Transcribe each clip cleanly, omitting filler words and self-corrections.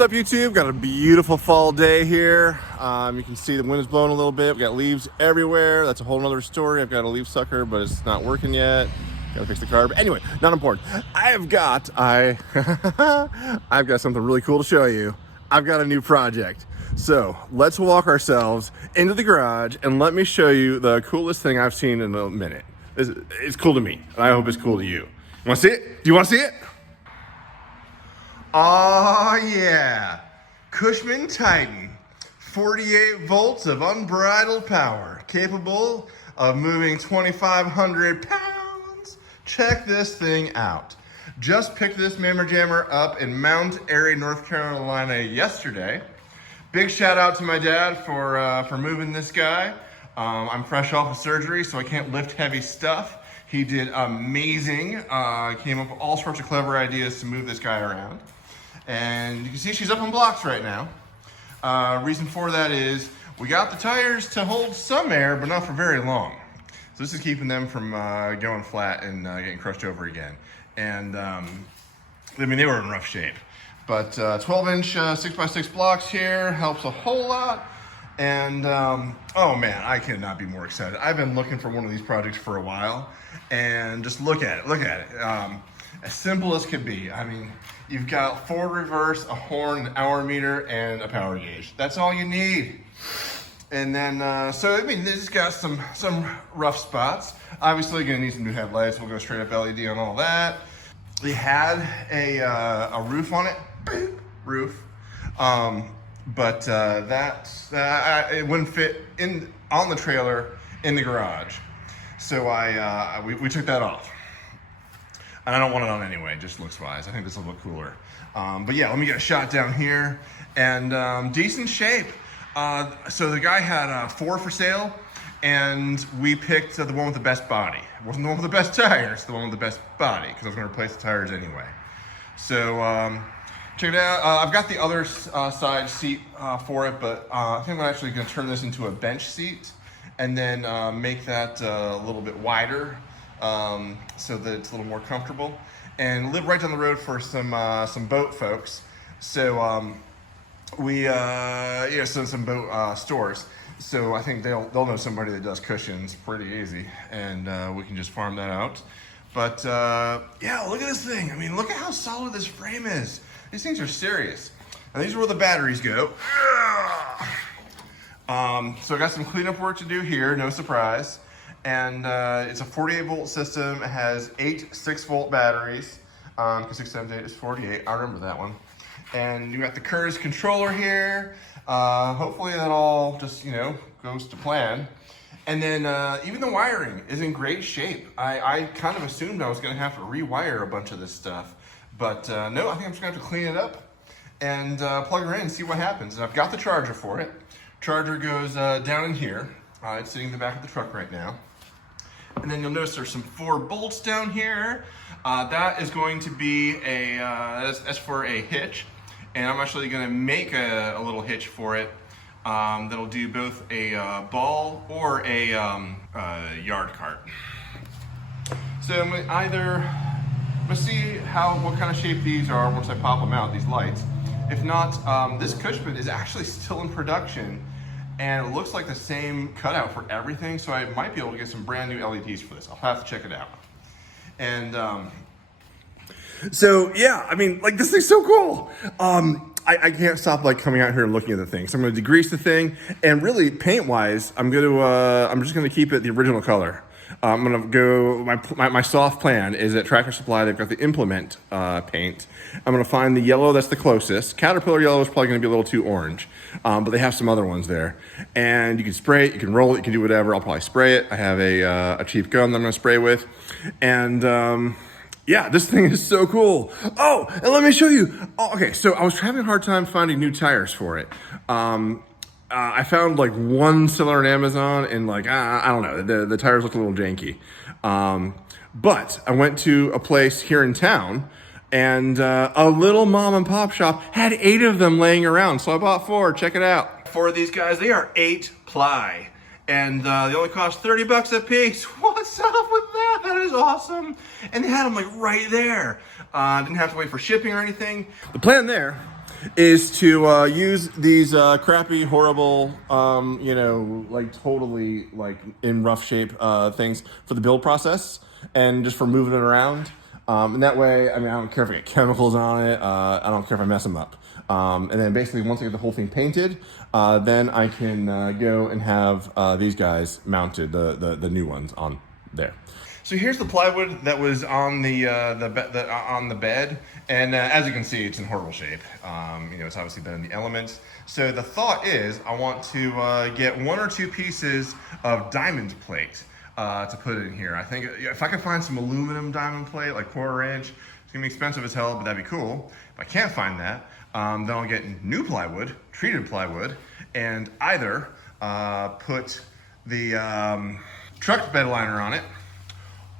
What's up, YouTube? Got a beautiful fall day here. You can see the wind is blowing a little bit. We got leaves everywhere. That's a whole nother story. I've got a leaf sucker, but it's not working yet. Gotta fix the car. But anyway, not important. I've got something really cool to show you. I've got a new project. So let's walk ourselves into the garage and let me show you the coolest thing I've seen in a minute. It's cool to me, and I hope it's cool to you. You wanna see it? Do you wanna see it? Oh yeah, Cushman Titan, 48 volts of unbridled power, capable of moving 2,500 pounds. Check this thing out. Just picked this mammer jammer up in Mount Airy, North Carolina yesterday. Big shout out to my dad for moving this guy. I'm fresh off of surgery, so I can't lift heavy stuff. He did amazing, came up with all sorts of clever ideas to move this guy around. And you can see she's up on blocks right now. Reason for that is we got the tires to hold some air, but not for very long. So this is keeping them from going flat and getting crushed over again. And I mean, they were in rough shape. But 12-inch 6x6 blocks here helps a whole lot. And oh man, I cannot be more excited. I've been looking for one of these projects for a while. And just look at it. As simple as could be. I mean, you've got forward, reverse, a horn, an hour meter, and a power gauge. That's all you need. And then, so I mean, this got some rough spots. Obviously, gonna need some new headlights. We'll go straight up LED on all that. They had a roof on it, roof, but it wouldn't fit on the trailer in the garage. So we took that off. And I don't want it on anyway, just looks wise. I think this will look cooler. But yeah, let me get a shot down here. And decent shape. So the guy had 4 for sale, and we picked the one with the best body. It wasn't the one with the best tires, the one with the best body, because I was gonna replace the tires anyway. So check it out. I've got the other side seat for it, but I think I'm actually gonna turn this into a bench seat and then make that a little bit wider. So that it's a little more comfortable, and live right down the road for some boat folks. So some boat stores. So I think they'll know somebody that does cushions pretty easy, and we can just farm that out. But yeah, look at this thing. I mean, look at how solid this frame is. These things are serious. And these are where the batteries go. So I got some cleanup work to do here, no surprise. And it's a 48 volt system. It has 8 6-volt batteries. 6 times 8 is 48. I remember that one. And you got the Curtis controller here. Hopefully that all just, goes to plan. And then even the wiring is in great shape. I kind of assumed I was gonna have to rewire a bunch of this stuff. But no, I think I'm just gonna have to clean it up and plug her in and see what happens. And I've got the charger for it. Charger goes down in here. It's sitting in the back of the truck right now. And then you'll notice there's some 4 bolts down here. That is going to be that's for a hitch. And I'm actually gonna make a little hitch for it that'll do both a ball or a yard cart. So I'm gonna see what kind of shape these are once I pop them out, these lights. If not, this Cushman is actually still in production, and it looks like the same cutout for everything, so I might be able to get some brand new LEDs for this. I'll have to check it out. And so yeah, I mean, like, this thing's so cool. I can't stop coming out here and looking at the thing. So I'm gonna degrease the thing, and really paint wise, I'm just gonna keep it the original color. I'm gonna go, my soft plan is at Tractor Supply, they've got the implement paint. I'm gonna find the yellow that's the closest. Caterpillar yellow is probably gonna be a little too orange, but they have some other ones there. And you can spray it, you can roll it, you can do whatever. I'll probably spray it. I have a cheap gun that I'm gonna spray with. And yeah, this thing is so cool. Oh, and let me show you. Oh, okay, so I was having a hard time finding new tires for it. I found one seller on Amazon, and I don't know, the tires look a little janky. But I went to a place here in town, and a little mom and pop shop had 8 of them laying around. So I bought 4, check it out. 4 of these guys, they are 8 ply. And they only cost 30 bucks a piece. What's up with that? That is awesome. And they had them right there. Didn't have to wait for shipping or anything. The plan there is to use these crappy, horrible, like totally like in rough shape things for the build process and just for moving it around. And that way, I mean, I don't care if I get chemicals on it. I don't care if I mess them up. And then basically once I get the whole thing painted, then I can go and have these guys mounted, the new ones on there. So here's the plywood that was on on the bed, and as you can see, it's in horrible shape. It's obviously been in the elements. So the thought is, I want to get 1 or 2 pieces of diamond plate to put in here. I think if I can find some aluminum diamond plate, like 1/4 inch, it's gonna be expensive as hell, but that'd be cool. If I can't find that, then I'll get new plywood, treated plywood, and either put the truck bed liner on it,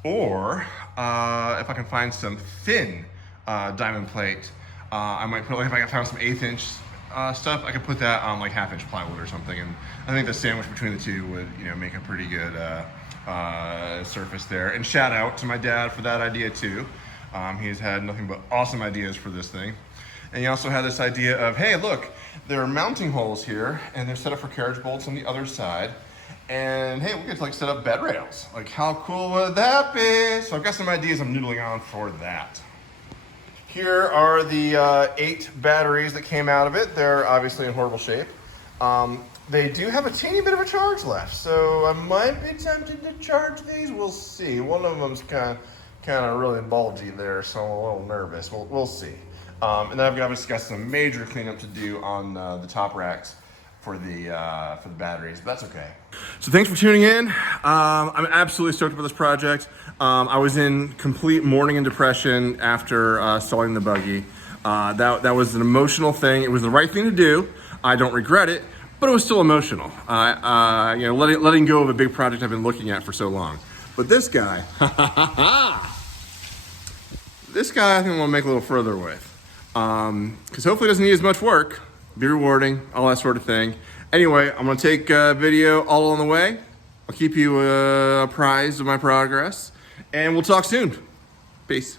or if I can find some thin diamond plate, I might put, like if I found some 1/8 inch stuff, I could put that on like 1/2 inch plywood or something. And I think the sandwich between the two would, make a pretty good surface there. And shout out to my dad for that idea too. He's had nothing but awesome ideas for this thing. And he also had this idea of, hey, look, there are mounting holes here, and they're set up for carriage bolts on the other side. And hey, we could like set up bed rails. Like, how cool would that be? So I've got some ideas I'm noodling on for that. Here are the 8 batteries that came out of it. They're obviously in horrible shape. They do have a teeny bit of a charge left, so I might be tempted to charge these. We'll see. One of them's kind of really bulgy there, so I'm a little nervous. We'll see. And then I've obviously got some major cleanup to do on the top racks for the batteries, but that's okay. So thanks for tuning in. I'm absolutely stoked about this project. I was in complete mourning and depression after selling the buggy. That was an emotional thing. It was the right thing to do. I don't regret it, but it was still emotional. Letting go of a big project I've been looking at for so long. But this guy, this guy I think I want to make a little further with. Because hopefully it doesn't need as much work, be rewarding, all that sort of thing. Anyway, I'm gonna take a video all on the way. I'll keep you apprised of my progress, and we'll talk soon. Peace.